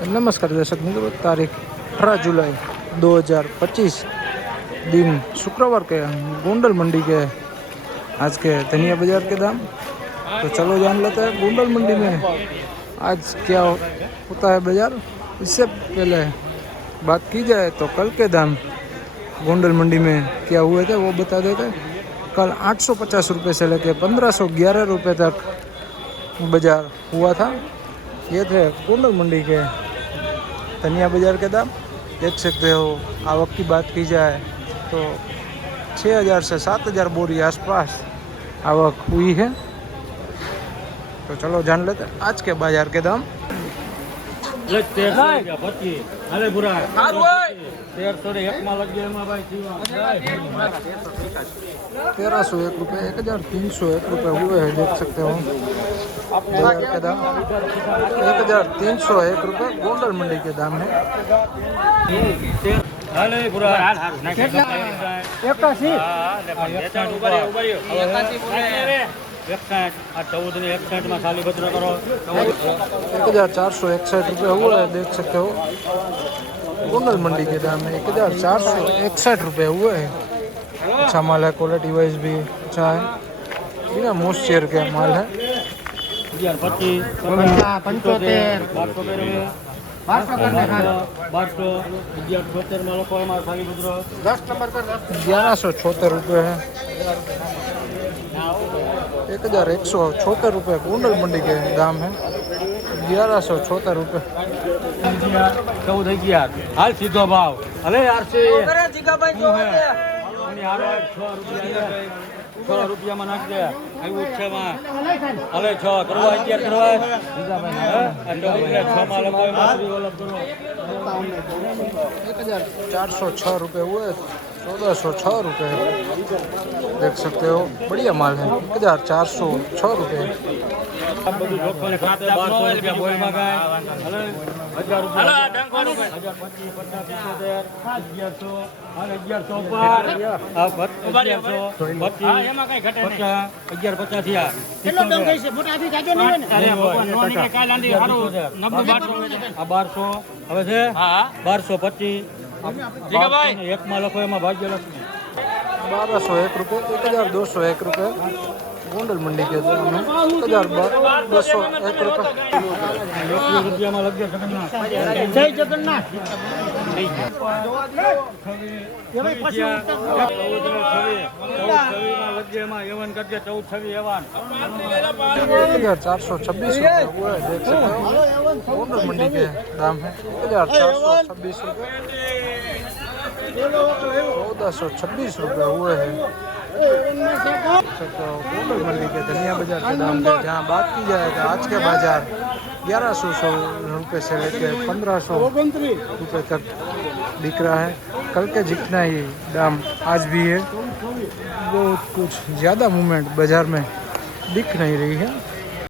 नमस्कार दर्शक मित्रों, तारीख अठारह जुलाई 2025 दिन शुक्रवार के गोंडल मंडी के आज के धनिया बाज़ार के दाम। तो चलो जान लेते हैं गोंडल मंडी में आज क्या होता है बाज़ार। इससे पहले बात की जाए तो कल के दाम गोंडल मंडी में क्या हुए थे वो बता देते कल 850 रुपये से लेके 1511 रुपये तक बाज़ार हुआ था। ये थे गोंडल मंडी के धनिया बाज़ार के दाम, देख सकते हो, आवक की बात की जाए तो 6000 से 7000 बोरी आसपास आवक हुई है। तो चलो जान लेते आज के बाज़ार के दाम। तेरह सौ एक रुपये एक हज़ार तीन सौ एक रुपये हुए हैं देख सकते हो बाजार के दाम एक हज़ार तीन सौ एक रुपये गोंडल मंडी के दाम है હાલે બુરા એકાશી એકસાઠ આ ચૌદ ને એકસાઠ માં ખાલી ભદ્ર કરો एक हज़ार चार सौ इकसठ रुपये हुए हैं देख सकते हो गोंडल मंडी के दाम है एक हज़ार चार सौ इकसठ रुपये हुए हैं अच्छा माल है क्वालिटी वाइज भी अच्छा है बिना मॉइस्चर के माल है અગિયાર પચીસ પંચોતેર બારસો તેર બારસો કર નાખા. બારસો અગિયાર છોતેર માં एक हज़ार एक सौ छोहत्तर रुपये गोंडल मंडी के दाम है ग्यारह सौ छोहत्तर रुपये ચૌદ અગિયાર હાલ સીધો ભાવ અલે યાર છે શું હે? એની હારો છ રૂપિયા છે. છ રૂપિયામાં નાખ દે આવ્યું જ છે માં અલે છ કરવા અગિયાર કરવા હે? આ ચૌદ ને છ માં લોકો એમાં ફરી ઓલપ કરો एक हज़ार चार सौ छः रुपये हुए चौदह सौ छः रुपये देख सकते हो बढ़िया माल है एक हज़ार चार सौ छः रुपये આ બધું જોખમને ખાતે બારસો રૂપિયા બોયમાં ગાય હલે હજાર રૂપિયા હજાર પચીસ પચાસ સિત્તોતેર અગિયારસો હાલ અગિયારસો પર આ ભત- અગિયારસો પચીસ પચાસ અગિયાર પચાસ થયા કેટલો દમ કહી છે ફોટા આપી જાજો નહીં હોય ને? આ બારસો હવે છે બારસો પચીસ એકમાં લખો એમાં ભાગ્ય લક્ષ્મી. બારસો એક રૂપિયા એક હજાર દોઢસો એક રૂપિયા. रुपये गोंडल मंडी के दाम है एक हज़ार दो सौ एक रुपये એકવીસ રૂપિયામાં લગ્ય જગન્નાથ જય જગન્નાથ ચૌદ છવ્વીસ એવાન एक हज़ार चार सौ छब्बीस रुपये हुआ है देख सकते हो गोंडल मंडी के दाम है एक हज़ार चार सौ छब्बीस रुपये चौदह सौ छब्बीस रुपये हुए हैं मंडी के धनिया बाज़ार के दाम पे जहाँ बात की जाए तो आज के बाज़ार ग्यारह सौ सौ रुपये से लेकर पंद्रह सौ रुपये तक बिक रहा है कल के जितना ही दाम आज भी है बहुत कुछ ज़्यादा मूवमेंट बाज़ार में दिख नहीं रही है।